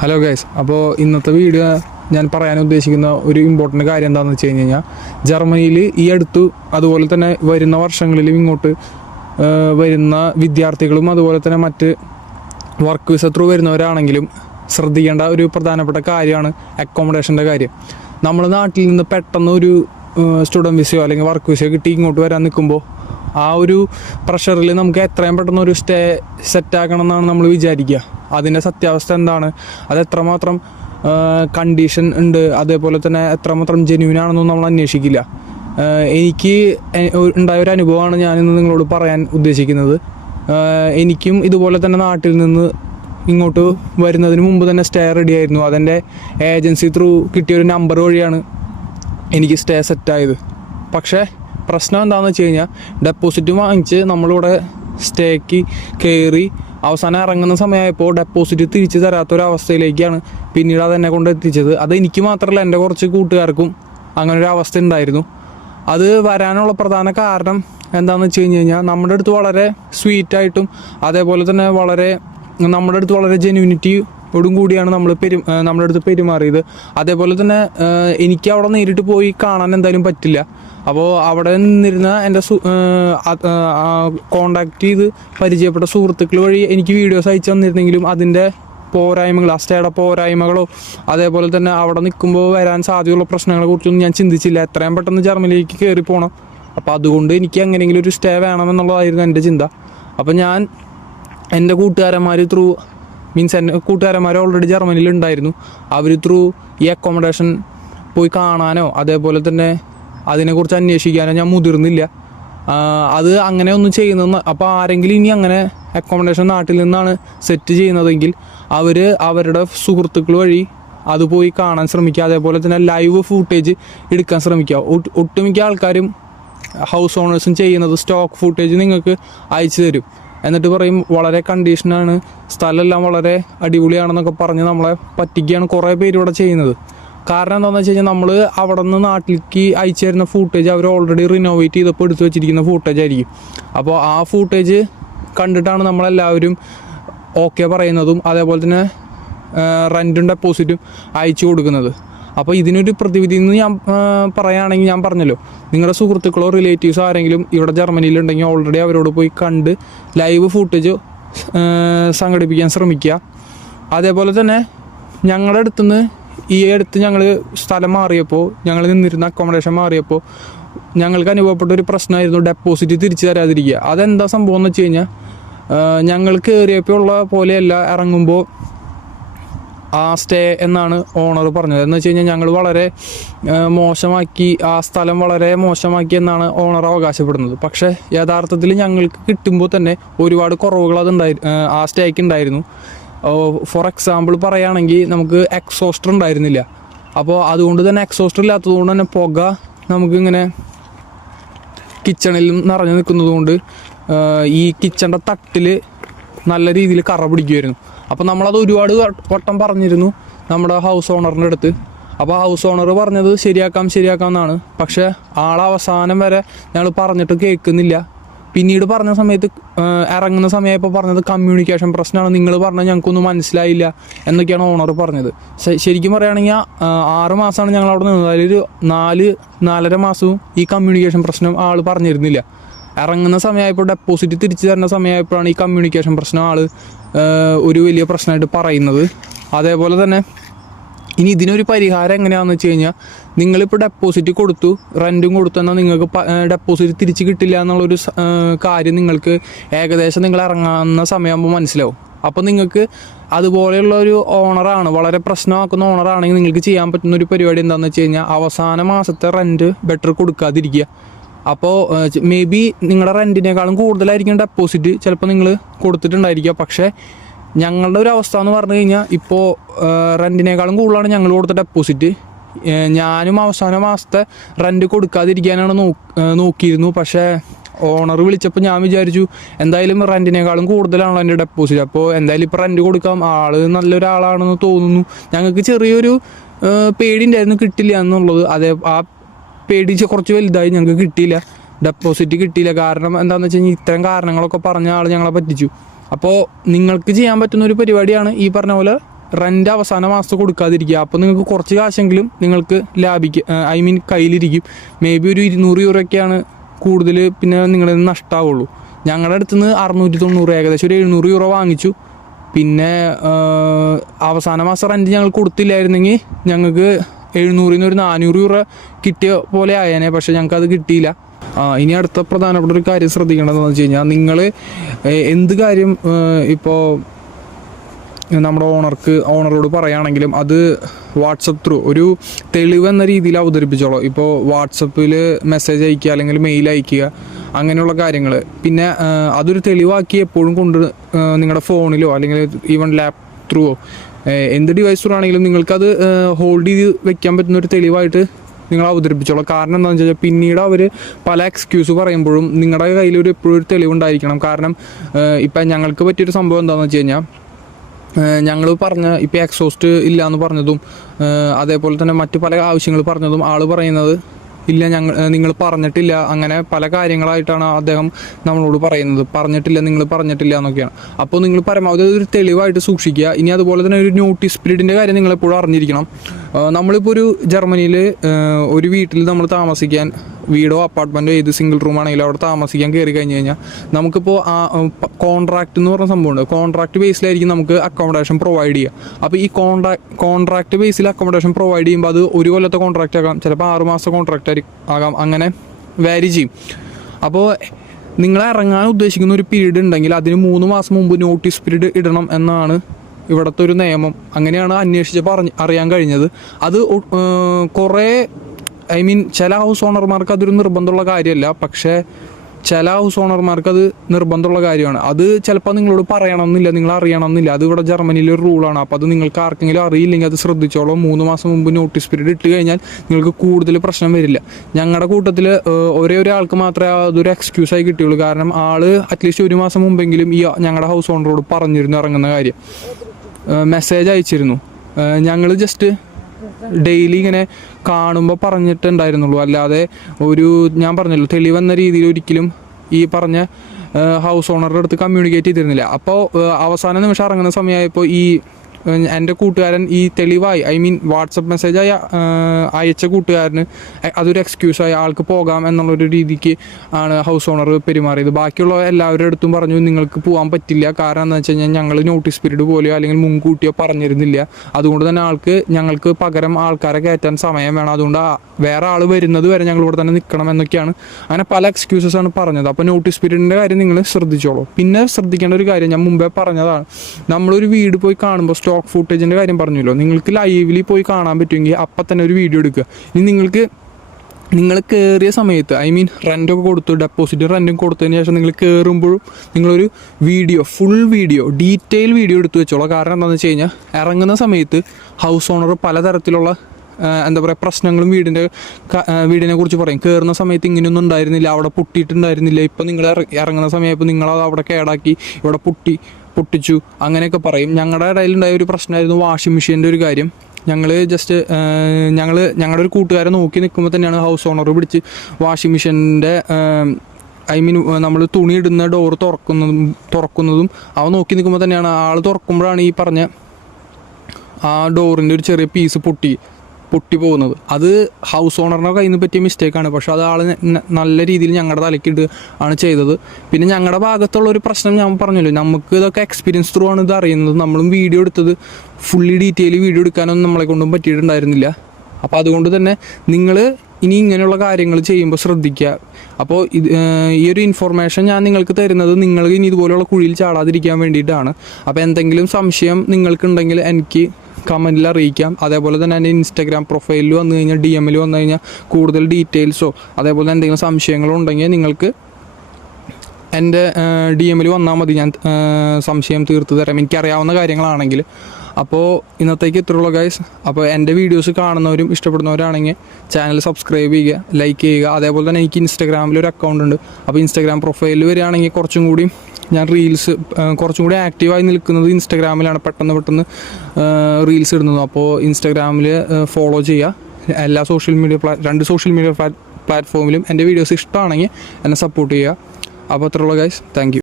Hello guys, അപ്പോൾ ഇന്നത്തെ video ഞാൻ പറയാൻ ഉദ്ദേശിക്കുന്ന ഒരു ഇമ്പോർട്ടൻ്റ് കാര്യം എന്താണെന്ന് വെച്ച് കഴിഞ്ഞാൽ ജർമ്മനിയിൽ ഈ അടുത്തു അതുപോലെ തന്നെ വരുന്ന വർഷങ്ങളിലും ഇങ്ങോട്ട് വരുന്ന വിദ്യാർത്ഥികളും അതുപോലെ തന്നെ മറ്റ് വർക്ക് വിസ ത്രൂ വരുന്നവരാണെങ്കിലും ശ്രദ്ധിക്കേണ്ട ഒരു പ്രധാനപ്പെട്ട കാര്യമാണ് അക്കോമഡേഷൻ്റെ കാര്യം. നമ്മൾ നാട്ടിൽ നിന്ന് പെട്ടെന്ന് ഒരു സ്റ്റുഡൻറ്റ് വിസയോ അല്ലെങ്കിൽ വർക്ക് വിസയോ കിട്ടി ഇങ്ങോട്ട് വരാൻ നിൽക്കുമ്പോൾ ആ ഒരു പ്രഷറിൽ നമുക്ക് എത്രയും പെട്ടെന്ന് ഒരു സ്റ്റേ സെറ്റാക്കണം എന്നാണ് നമ്മൾ വിചാരിക്കുക. അതിൻ്റെ സത്യാവസ്ഥ എന്താണ്, അത് എത്രമാത്രം കണ്ടീഷൻ ഉണ്ട്, അതേപോലെ തന്നെ എത്രമാത്രം ജെന്യൂനാണെന്നൊന്നും നമ്മൾ അന്വേഷിക്കില്ല. എനിക്ക് ഉണ്ടായ ഒരു അനുഭവമാണ് ഞാനിന്ന് നിങ്ങളോട് പറയാൻ ഉദ്ദേശിക്കുന്നത്. എനിക്കും ഇതുപോലെ തന്നെ നാട്ടിൽ നിന്ന് ഇങ്ങോട്ട് വരുന്നതിന് മുമ്പ് തന്നെ സ്റ്റേ റെഡി ആയിരുന്നു. അതെൻ്റെ ഏജൻസി ത്രൂ കിട്ടിയൊരു നമ്പർ വഴിയാണ് എനിക്ക് സ്റ്റേ സെറ്റായത്. പക്ഷേ പ്രശ്നം എന്താണെന്ന് വെച്ച് കഴിഞ്ഞാൽ ഡെപ്പോസിറ്റ് വാങ്ങിച്ച് നമ്മളിവിടെ സ്റ്റേക്ക് കയറി അവസാനം ഇറങ്ങുന്ന സമയമായപ്പോൾ ഡെപ്പോസിറ്റ് തിരിച്ച് തരാത്തൊരവസ്ഥയിലേക്കാണ് പിന്നീട് അതെന്നെ കൊണ്ട് എത്തിച്ചത്. അത് എനിക്ക് മാത്രമല്ല, എൻ്റെ കുറച്ച് കൂട്ടുകാർക്കും അങ്ങനൊരു അവസ്ഥ ഉണ്ടായിരുന്നു. അത് വരാനുള്ള പ്രധാന കാരണം എന്താണെന്ന് വെച്ച് കഴിഞ്ഞാൽ നമ്മുടെ അടുത്ത് വളരെ സ്വീറ്റായിട്ടും അതേപോലെ തന്നെ നമ്മുടെ അടുത്ത് വളരെ ജെന്യൂനിറ്റിയോടും കൂടിയാണ് നമ്മുടെ അടുത്ത് പെരുമാറിയത്. അതേപോലെ തന്നെ എനിക്ക് അവിടെ നേരിട്ട് പോയി കാണാൻ എന്തായാലും പറ്റില്ല. അപ്പോൾ അവിടെ നിന്നിരുന്ന എൻ്റെ കോണ്ടാക്ട് ചെയ്ത് പരിചയപ്പെട്ട സുഹൃത്തുക്കൾ വഴി എനിക്ക് വീഡിയോസ് അയച്ചു തന്നിരുന്നെങ്കിലും അതിൻ്റെ പോരായ്മകൾ, ആ സ്റ്റേയുടെ പോരായ്മകളോ അതേപോലെ തന്നെ അവിടെ നിൽക്കുമ്പോൾ വരാൻ സാധ്യതയുള്ള പ്രശ്നങ്ങളെ കുറിച്ചൊന്നും ഞാൻ ചിന്തിച്ചില്ല. എത്രയും പെട്ടെന്ന് ജർമ്മനിയിലേക്ക് കയറി പോകണം. അപ്പോൾ അതുകൊണ്ട് എനിക്ക് എങ്ങനെയെങ്കിലും ഒരു സ്റ്റേ വേണമെന്നുള്ളതായിരുന്നു എൻ്റെ ചിന്ത. അപ്പോൾ ഞാൻ എൻ്റെ കൂട്ടുകാരന്മാർ ത്രൂ എൻ്റെ കൂട്ടുകാരന്മാർ ഓൾറെഡി ജർമ്മനിയിൽ ഉണ്ടായിരുന്നു. അവർ ത്രൂ ഈ അക്കോമഡേഷൻ പോയി കാണാനോ അതേപോലെ തന്നെ അതിനെക്കുറിച്ച് അന്വേഷിക്കാനോ ഞാൻ മുതിർന്നില്ല. അത് അങ്ങനെ ഒന്നും ചെയ്യുന്നത്. അപ്പോൾ ആരെങ്കിലും ഇനി അങ്ങനെ അക്കോമഡേഷൻ നാട്ടിൽ നിന്നാണ് സെറ്റ് ചെയ്യുന്നതെങ്കിൽ അവർ അവരുടെ സുഹൃത്തുക്കൾ വഴി അത് പോയി കാണാൻ ശ്രമിക്കുക. അതേപോലെ തന്നെ ലൈവ് ഫൂട്ടേജ് എടുക്കാൻ ശ്രമിക്കുക. ഒട്ടുമിക്ക ആൾക്കാരും ഹൗസ് ഓണേഴ്സും ചെയ്യുന്നത് സ്റ്റോക്ക് ഫൂട്ടേജ് നിങ്ങൾക്ക് അയച്ചു തരും. എന്നിട്ട് പറയും വളരെ കണ്ടീഷനാണ്, സ്ഥലമെല്ലാം വളരെ അടിപൊളിയാണെന്നൊക്കെ പറഞ്ഞ് നമ്മളെ പറ്റിക്കുകയാണ് കുറേ പേര് ഇവിടെ ചെയ്യുന്നത്. കാരണം എന്താണെന്ന് വെച്ച് കഴിഞ്ഞാൽ നമ്മൾ അവിടെ നിന്ന് നാട്ടിലേക്ക് അയച്ചു തരുന്ന ഫൂട്ടേജ് അവർ ഓൾറെഡി റിനോവേറ്റ് ചെയ്തപ്പോൾ എടുത്തു വെച്ചിരിക്കുന്ന ഫൂട്ടേജ് ആയിരിക്കും. അപ്പോൾ ആ ഫൂട്ടേജ് കണ്ടിട്ടാണ് നമ്മളെല്ലാവരും ഓക്കെ പറയുന്നതും അതേപോലെ തന്നെ റെൻറ്റും ഡെപ്പോസിറ്റും അയച്ചു കൊടുക്കുന്നത്. അപ്പോൾ ഇതിനൊരു പ്രതിവിധി എന്ന് ഞാൻ പറയുകയാണെങ്കിൽ, ഞാൻ പറഞ്ഞല്ലോ, നിങ്ങളുടെ സുഹൃത്തുക്കളോ റിലേറ്റീവ്സോ ആരെങ്കിലും ഇവിടെ ജർമ്മനിയിലുണ്ടെങ്കിൽ ഓൾറെഡി അവരോട് പോയി കണ്ട് ലൈവ് ഫൂട്ടേജ് സംഘടിപ്പിക്കാൻ ശ്രമിക്കുക. അതേപോലെ തന്നെ ഞങ്ങളുടെ അടുത്തുനിന്ന് ഈ അടുത്ത് ഞങ്ങൾ സ്ഥലം മാറിയപ്പോൾ, ഞങ്ങൾ നിന്നിരുന്ന അക്കോമഡേഷൻ മാറിയപ്പോൾ ഞങ്ങൾക്ക് അനുഭവപ്പെട്ട ഒരു പ്രശ്നമായിരുന്നു ഡെപ്പോസിറ്റ് തിരിച്ചു തരാതിരിക്കുക. അതെന്താ സംഭവം എന്ന് വെച്ച് കഴിഞ്ഞാൽ, ഞങ്ങൾ കയറിയപ്പോൾ ഉള്ള പോലെയല്ല ഇറങ്ങുമ്പോൾ ആ സ്റ്റേ എന്നാണ് ഓണർ പറഞ്ഞത്. എന്ന് വെച്ച് കഴിഞ്ഞാൽ ഞങ്ങൾ വളരെ മോശമാക്കി, ആ സ്ഥലം വളരെ മോശമാക്കി എന്നാണ് ഓണർ അവകാശപ്പെടുന്നത്. പക്ഷേ യഥാർത്ഥത്തിൽ ഞങ്ങൾക്ക് കിട്ടുമ്പോൾ തന്നെ ഒരുപാട് കുറവുകൾ ആ സ്റ്റേക്ക് ഉണ്ടായിരുന്നു. ഫോർ എക്സാമ്പിൾ പറയുകയാണെങ്കിൽ നമുക്ക് എക്സോസ്റ്റർ ഉണ്ടായിരുന്നില്ല. അപ്പോൾ അതുകൊണ്ട് തന്നെ എക്സോസ്റ്റർ ഇല്ലാത്തതുകൊണ്ട് തന്നെ പുക നമുക്കിങ്ങനെ കിച്ചണിൽ നിറഞ്ഞു നിൽക്കുന്നത് കൊണ്ട് ഈ കിച്ചണിൻ്റെ തട്ടിൽ നല്ല രീതിയിൽ കറ പിടിക്കുമായിരുന്നു. അപ്പോൾ നമ്മളത് ഒരുപാട് വട്ടം പറഞ്ഞിരുന്നു നമ്മുടെ ഹൗസ് ഓണറിൻ്റെ അടുത്ത്. അപ്പോൾ ഹൗസ് ഓണർ പറഞ്ഞത് ശരിയാക്കാം എന്നാണ്. പക്ഷേ അവസാനം വരെ ഞങ്ങൾ പറഞ്ഞിട്ട് കേൾക്കുന്നില്ല. പിന്നീട് പറഞ്ഞ സമയത്ത്, ഇറങ്ങുന്ന സമയമായപ്പോൾ പറഞ്ഞത് കമ്മ്യൂണിക്കേഷൻ പ്രശ്നമാണ്, നിങ്ങൾ പറഞ്ഞാൽ ഞങ്ങൾക്കൊന്നും മനസ്സിലായില്ല എന്നൊക്കെയാണ് ഓണർ പറഞ്ഞത്. ശരിക്കും പറയുകയാണെങ്കിൽ 6 മാസമാണ് ഞങ്ങൾ അവിടെ നിന്നത്. അതിലൊരു 4-4.5 മാസവും ഈ കമ്മ്യൂണിക്കേഷൻ പ്രശ്നം ആൾ പറഞ്ഞിരുന്നില്ല. ഇറങ്ങുന്ന സമയമായപ്പോൾ ഡെപ്പോസിറ്റ് തിരിച്ചു തരുന്ന സമയമായപ്പോഴാണ് ഈ കമ്മ്യൂണിക്കേഷൻ പ്രശ്നം ഒരു വലിയ പ്രശ്നമായിട്ട് പറയുന്നത്. അതേപോലെ തന്നെ ഇനി ഇതിനൊരു പരിഹാരം എങ്ങനെയാണെന്ന് വെച്ച് കഴിഞ്ഞാൽ, നിങ്ങളിപ്പോൾ ഡെപ്പോസിറ്റ് കൊടുത്തു, റെൻറ്റും കൊടുത്തു, എന്നാൽ നിങ്ങൾക്ക് ഡെപ്പോസിറ്റ് തിരിച്ച് കിട്ടില്ല എന്നുള്ളൊരു കാര്യം നിങ്ങൾക്ക് ഏകദേശം നിങ്ങൾ ഇറങ്ങുന്ന സമയമാകുമ്പോൾ മനസ്സിലാവും. അപ്പോൾ നിങ്ങൾക്ക് അതുപോലെയുള്ള ഒരു ഓണറാണ്, വളരെ പ്രശ്നമാക്കുന്ന ഓണറാണെങ്കിൽ നിങ്ങൾക്ക് ചെയ്യാൻ പറ്റുന്ന ഒരു പരിപാടി എന്താണെന്ന് വെച്ച് കഴിഞ്ഞാൽ, അവസാന മാസത്തെ റെൻറ്റ് ബെറ്റർ കൊടുക്കാതിരിക്കുക. അപ്പോൾ മേ ബി നിങ്ങളുടെ റെൻറ്റിനേക്കാളും കൂടുതലായിരിക്കും ഡെപ്പോസിറ്റ് ചിലപ്പോൾ നിങ്ങൾ കൊടുത്തിട്ടുണ്ടായിരിക്കുക. പക്ഷേ ഞങ്ങളുടെ ഒരു അവസ്ഥ എന്ന് പറഞ്ഞു കഴിഞ്ഞാൽ, ഇപ്പോൾ റെൻറ്റിനേക്കാളും കൂടുതലാണ് ഞങ്ങൾ കൊടുത്ത ഡെപ്പോസിറ്റ്. ഞാനും അവസാന മാസത്തെ റെൻറ്റ് കൊടുക്കാതിരിക്കാനാണ് നോക്കിയിരുന്നു. പക്ഷേ ഓണർ വിളിച്ചപ്പോൾ ഞാൻ വിചാരിച്ചു എന്തായാലും റെൻറ്റിനേക്കാളും കൂടുതലാണല്ലോ എൻ്റെ ഡെപ്പോസിറ്റ്, അപ്പോൾ എന്തായാലും ഇപ്പോൾ റെൻറ്റ് കൊടുക്കാം, നല്ലൊരാളാണെന്ന് തോന്നുന്നു. ഞങ്ങൾക്ക് ചെറിയൊരു പേടി ഉണ്ടായിരുന്നു കിട്ടില്ല എന്നുള്ളത്. ആ പേടി കുറച്ച് വലുതായി, ഞങ്ങൾക്ക് കിട്ടിയില്ല, ഡെപ്പോസിറ്റ് കിട്ടിയില്ല. കാരണം എന്താണെന്ന് വെച്ച് കഴിഞ്ഞാൽ ഇത്തരം കാരണങ്ങളൊക്കെ പറഞ്ഞ ആൾ ഞങ്ങളെ പറ്റിച്ചു. അപ്പോൾ നിങ്ങൾക്ക് ചെയ്യാൻ പറ്റുന്ന ഒരു പരിപാടിയാണ് ഈ പറഞ്ഞ പോലെ റെൻ്റ് അവസാന മാസത്തെ കൊടുക്കാതിരിക്കുക. അപ്പോൾ നിങ്ങൾക്ക് കുറച്ച് കാശെങ്കിലും നിങ്ങൾക്ക് കയ്യിലിരിക്കും. മേ ബി ഒരു 200 യൂറോയൊക്കെയാണ് കൂടുതൽ പിന്നെ നിങ്ങളിൽ നിന്ന് നഷ്ടമാവുള്ളൂ. ഞങ്ങളുടെ അടുത്ത് നിന്ന് 690 ഏകദേശം ഒരു 700 യൂറോ വാങ്ങിച്ചു. പിന്നെ അവസാന മാസം റെൻറ്റ് ഞങ്ങൾ കൊടുത്തില്ലായിരുന്നെങ്കിൽ ഞങ്ങൾക്ക് 700-ൽ നിന്ന് ഒരു 400 യൂറോ കിട്ടിയ പോലെ ആയേനെ. പക്ഷേ ഞങ്ങൾക്കത് കിട്ടിയില്ല. ഇനി അടുത്ത പ്രധാനപ്പെട്ട ഒരു കാര്യം ശ്രദ്ധിക്കേണ്ടതെന്ന് വെച്ച് കഴിഞ്ഞാൽ, നിങ്ങൾ എന്ത് കാര്യം ഇപ്പോൾ നമ്മുടെ ഓണറോട് പറയുകയാണെങ്കിലും അത് വാട്സപ്പ് ത്രൂ ഒരു തെളിവ് എന്ന രീതിയിൽ അവതരിപ്പിച്ചോളൂ. ഇപ്പോൾ വാട്സപ്പിൽ മെസ്സേജ് അയക്കുക അല്ലെങ്കിൽ മെയിൽ അയക്കുക, അങ്ങനെയുള്ള കാര്യങ്ങൾ. പിന്നെ അതൊരു തെളിവാക്കി എപ്പോഴും നിങ്ങളുടെ ഫോണിലോ അല്ലെങ്കിൽ ഈവൻ ലാപ്പ് ത്രൂവോ എന്ത് ഡിവൈസ് ത്രൂ ആണെങ്കിലും നിങ്ങൾക്കത് ഹോൾഡ് ചെയ്ത് വെക്കാൻ പറ്റുന്ന ഒരു തെളിവായിട്ട് നിങ്ങൾ അവതരിപ്പിച്ചോളൂ. കാരണം എന്താണെന്ന് വെച്ചാൽ പിന്നീട് അവർ പല എക്സ്ക്യൂസ് പറയുമ്പോഴും നിങ്ങളുടെ കയ്യിൽ എപ്പോഴും ഒരു തെളിവുണ്ടായിരിക്കണം. കാരണം ഇപ്പം ഞങ്ങൾക്ക് പറ്റിയൊരു സംഭവം എന്താണെന്ന് വെച്ച് കഴിഞ്ഞാൽ, ഞങ്ങൾ ഇപ്പോൾ എക്സോസ്റ്റ് ഇല്ല എന്ന് പറഞ്ഞതും അതേപോലെ തന്നെ മറ്റു പല ആവശ്യങ്ങൾ പറഞ്ഞതും ആൾ പറയുന്നത് ഇല്ല നിങ്ങൾ പറഞ്ഞിട്ടില്ല, അങ്ങനെ പല കാര്യങ്ങളായിട്ടാണ് അദ്ദേഹം നമ്മളോട് പറയുന്നത്. നിങ്ങൾ പറഞ്ഞിട്ടില്ല എന്നൊക്കെയാണ്. അപ്പോൾ നിങ്ങൾ പരമാവധി ഒരു തെളിവായിട്ട് സൂക്ഷിക്കുക. ഇനി അതുപോലെ തന്നെ ഒരു നോട്ടീസ് പീരീഡിൻ്റെ കാര്യം നിങ്ങളെപ്പോഴും അറിഞ്ഞിരിക്കണം. നമ്മളിപ്പോൾ ഒരു ജർമ്മനിയിൽ ഒരു വീട്ടിൽ നമ്മൾ താമസിക്കാൻ, വീടോ അപ്പാർട്ട്മെൻറ്റോ ഏത് സിംഗിൾ റൂം ആണെങ്കിലും അവിടെ താമസിക്കാൻ കയറി കഴിഞ്ഞ് കഴിഞ്ഞാൽ നമുക്കിപ്പോൾ കോൺട്രാക്റ്റ് എന്ന് പറഞ്ഞ സംഭവമുണ്ട്. കോൺട്രാക്റ്റ് ബേസിലായിരിക്കും നമുക്ക് അക്കോമഡേഷൻ പ്രൊവൈഡ് ചെയ്യുക. അപ്പോൾ ഈ കോൺട്രാക്റ്റ് ബേസിൽ അക്കോമഡേഷൻ പ്രൊവൈഡ് ചെയ്യുമ്പോൾ അത് 1 കൊല്ലത്തെ കോൺട്രാക്റ്റ് ആകാം, ചിലപ്പോൾ 6 മാസത്തെ കോൺട്രാക്റ്റ് ആകാം, അങ്ങനെ വാരി ചെയ്യും. അപ്പോൾ നിങ്ങൾ ഇറങ്ങാൻ ഉദ്ദേശിക്കുന്ന ഒരു പീരീഡ് ഉണ്ടെങ്കിൽ അതിന് 3 മാസം മുമ്പ് നോട്ടീസ് പീരീഡ് ഇടണം എന്നാണ് ഇവിടുത്തെ ഒരു നിയമം. അങ്ങനെയാണ് അന്വേഷിച്ച് അറിയാൻ കഴിഞ്ഞത്. അത് കുറേ ചില ഹൗസ് ഓണർമാർക്ക് അതൊരു നിർബന്ധമുള്ള കാര്യമല്ല, പക്ഷേ ചില ഹൗസ് ഓണർമാർക്ക് അത് നിർബന്ധമുള്ള കാര്യമാണ്. അത് ചിലപ്പോൾ നിങ്ങളോട് പറയണമെന്നില്ല, നിങ്ങൾ അറിയണമെന്നില്ല. അത് ഇവിടെ ജർമ്മനിയിലെ ഒരു റൂളാണ്. അപ്പോൾ അത് നിങ്ങൾക്ക് ആർക്കെങ്കിലും അറിയില്ലെങ്കിൽ അത് ശ്രദ്ധിച്ചോളൂ. 3 മാസം മുമ്പ് നോട്ടീസ് പീരീഡ് ഇട്ട് കഴിഞ്ഞാൽ നിങ്ങൾക്ക് കൂടുതൽ പ്രശ്നം വരില്ല. ഞങ്ങളുടെ കൂട്ടത്തിൽ ഒരാൾക്ക് മാത്രമേ അതൊരു എക്സ്ക്യൂസായി കിട്ടിയുള്ളൂ. കാരണം അറ്റ്ലീസ്റ്റ് 1 മാസം മുമ്പെങ്കിലും ഞങ്ങളുടെ ഹൗസ് ഓണറോട് പറഞ്ഞിരുന്നു ഇറങ്ങുന്ന കാര്യം, മെസ്സേജ് അയച്ചിരുന്നു. ഞങ്ങൾ ജസ്റ്റ് ഡെയിലി ഇങ്ങനെ കാണുമ്പോൾ പറഞ്ഞിട്ടുണ്ടായിരുന്നുള്ളൂ. അല്ലാതെ ഞാൻ പറഞ്ഞല്ലോ തെളിവെന്ന രീതിയിൽ ഒരിക്കലും ഈ പറഞ്ഞ ഹൗസ് ഓണറുടെ അടുത്ത് കമ്മ്യൂണിക്കേറ്റ് ചെയ്തിരുന്നില്ല. അപ്പോൾ അവസാന നിമിഷം ഇറങ്ങുന്ന സമയമായപ്പോൾ എൻ്റെ കൂട്ടുകാരൻ ഈ തെളിവായി വാട്സപ്പ് മെസ്സേജ് അയച്ച കൂട്ടുകാരന് അതൊരു എക്സ്ക്യൂസായി ആൾക്ക് പോകാം എന്നുള്ളൊരു രീതിക്ക് ആണ് ഹൗസ് ഓണർ പെരുമാറിയത്. ബാക്കിയുള്ള എല്ലാവരുടെ അടുത്തും പറഞ്ഞു നിങ്ങൾക്ക് പോകാൻ പറ്റില്ല, കാരണം എന്താ വെച്ച് കഴിഞ്ഞാൽ ഞങ്ങൾ നോട്ടീസ് പീരീഡ് പോലെയോ അല്ലെങ്കിൽ മുൻകൂട്ടിയോ പറഞ്ഞിരുന്നില്ല, അതുകൊണ്ട് തന്നെ ഞങ്ങൾക്ക് പകരം ആൾക്കാരെ കയറ്റാൻ സമയം വേണം, അതുകൊണ്ട് വേറെ ആൾ വരുന്നത് വരെ ഞങ്ങൾ ഇവിടെ തന്നെ നിൽക്കണം എന്നൊക്കെയാണ്. അങ്ങനെ പല എക്സ്ക്യൂസസ് ആണ് പറഞ്ഞത്. അപ്പോൾ നോട്ടീസ് പീരീഡിൻ്റെ കാര്യം നിങ്ങൾ ശ്രദ്ധിച്ചോളൂ. പിന്നെ ശ്രദ്ധിക്കേണ്ട ഒരു കാര്യം ഞാൻ മുമ്പേ പറഞ്ഞതാണ്, നമ്മളൊരു വീട് പോയി കാണുമ്പോൾ സ്റ്റോക്ക് ഫുട്ടേജിൻ്റെ കാര്യം പറഞ്ഞല്ലോ, നിങ്ങൾക്ക് ലൈവിൽ പോയി കാണാൻ പറ്റുമെങ്കിൽ അപ്പം തന്നെ ഒരു വീഡിയോ എടുക്കുക. ഇനി നിങ്ങൾ കയറിയ സമയത്ത് റെൻ്റൊക്കെ കൊടുത്തു, ഡെപ്പോസിറ്റ് റെൻറ്റും കൊടുത്തതിന് ശേഷം നിങ്ങൾ കയറുമ്പോഴും നിങ്ങളൊരു ഫുൾ വീഡിയോ ഡീറ്റെയിൽ വീഡിയോ എടുത്ത് വെച്ചോളൂ. കാരണം എന്താണെന്ന് വെച്ച് കഴിഞ്ഞാൽ ഇറങ്ങുന്ന സമയത്ത് ഹൗസ് ഓണർ പലതരത്തിലുള്ള പ്രശ്നങ്ങളും വീടിനെ കുറിച്ച് പറയും. കയറുന്ന സമയത്ത് ഇങ്ങനെയൊന്നും ഉണ്ടായിരുന്നില്ല, അവിടെ പൊട്ടിയിട്ടുണ്ടായിരുന്നില്ല, ഇപ്പം നിങ്ങൾ ഇറങ്ങുന്ന സമയത്ത് നിങ്ങളത് അവിടെ കേടാക്കി, ഇവിടെ പൊട്ടിച്ചു, അങ്ങനെയൊക്കെ പറയും. ഞങ്ങളുടെ ഇടയിലുണ്ടായ ഒരു പ്രശ്നമായിരുന്നു വാഷിംഗ് മെഷീൻ്റെ ഒരു കാര്യം. ഞങ്ങളുടെ ഒരു കൂട്ടുകാരെ നോക്കി നിൽക്കുമ്പോൾ തന്നെയാണ് ഹൗസ് ഓണർ പിടിച്ച് വാഷിംഗ് മെഷീൻ്റെ നമ്മൾ തുണി ഇടുന്ന ഡോറ് തുറക്കുന്നതും അവൻ നോക്കി നിൽക്കുമ്പോൾ തന്നെയാണ് ആൾ തുറക്കുമ്പോഴാണ് ഈ പറഞ്ഞ ആ ഡോറിൻ്റെ ഒരു ചെറിയ പീസ് പൊട്ടി പോകുന്നത്. അത് ഹൗസ് ഓണറിൻ്റെ കയ്യിൽ നിന്ന് പറ്റിയ മിസ്റ്റേക്കാണ്. പക്ഷേ അത് ആൾ നല്ല രീതിയിൽ ഞങ്ങളുടെ തലക്കിട്ട് ആണ് ചെയ്തത്. പിന്നെ ഞങ്ങളുടെ ഭാഗത്തുള്ള ഒരു പ്രശ്നം ഞാൻ പറഞ്ഞല്ലോ, നമുക്ക് ഇതൊക്കെ എക്സ്പീരിയൻസ് ത്രൂ ആണ് ഇത് അറിയുന്നത്. നമ്മളും വീഡിയോ എടുത്തത് ഫുള്ളി ഡീറ്റെയിൽ വീഡിയോ എടുക്കാനൊന്നും നമ്മളെ കൊണ്ടും പറ്റിയിട്ടുണ്ടായിരുന്നില്ല. അപ്പോൾ അതുകൊണ്ട് തന്നെ നിങ്ങൾ ഇനി ഇങ്ങനെയുള്ള കാര്യങ്ങൾ ചെയ്യുമ്പോൾ ശ്രദ്ധിക്കുക. അപ്പോൾ ഈ ഒരു ഇൻഫർമേഷൻ ഞാൻ നിങ്ങൾക്ക് തരുന്നത് നിങ്ങൾ ഇനി ഇതുപോലെയുള്ള കുഴിയിൽ ചാടാതിരിക്കാൻ വേണ്ടിയിട്ടാണ്. അപ്പോൾ എന്തെങ്കിലും സംശയം നിങ്ങൾക്കുണ്ടെങ്കിൽ എനിക്ക് കമൻറ്റിൽ അറിയിക്കാം. അതേപോലെ തന്നെ എൻ്റെ ഇൻസ്റ്റാഗ്രാം പ്രൊഫൈലിൽ വന്നു കഴിഞ്ഞാൽ DM വന്നു കഴിഞ്ഞാൽ കൂടുതൽ ഡീറ്റെയിൽസോ അതേപോലെ എന്തെങ്കിലും സംശയങ്ങളോ ഉണ്ടെങ്കിൽ നിങ്ങൾക്ക് എൻ്റെ DM വന്നാൽ മതി, ഞാൻ സംശയം തീർത്ത് തരാം, എനിക്കറിയാവുന്ന കാര്യങ്ങളാണെങ്കിൽ. അപ്പോൾ ഇന്നത്തേക്ക് ഇത്രയുള്ളൂ ഗൈസ്. അപ്പോൾ എൻ്റെ വീഡിയോസ് കാണുന്നവരും ഇഷ്ടപ്പെടുന്നവരാണെങ്കിൽ ചാനൽ സബ്സ്ക്രൈബ് ചെയ്യുക, ലൈക്ക് ചെയ്യുക. അതേപോലെ തന്നെ എനിക്ക് ഇൻസ്റ്റാഗ്രാമിലൊരു അക്കൗണ്ട് ഉണ്ട്. അപ്പോൾ ഇൻസ്റ്റാഗ്രാം പ്രൊഫൈലിൽ വരികയാണെങ്കിൽ കുറച്ചും കൂടി ഞാൻ റീൽസ് കുറച്ചും കൂടി ആക്റ്റീവായി നിൽക്കുന്നത് ഇൻസ്റ്റാഗ്രാമിലാണ്, പെട്ടെന്ന് റീൽസ് ഇടുന്നത്. അപ്പോൾ ഇൻസ്റ്റാഗ്രാമിൽ ഫോളോ ചെയ്യുക. എല്ലാ രണ്ട് സോഷ്യൽ മീഡിയ പ്ലാറ്റ്ഫോമിലും എൻ്റെ വീഡിയോസ് ഇഷ്ടമാണെങ്കിൽ എന്നെ സപ്പോർട്ട് ചെയ്യുക. അപ്പോൾ അത്രയുള്ളൂ ഗൈസ്. Thank you.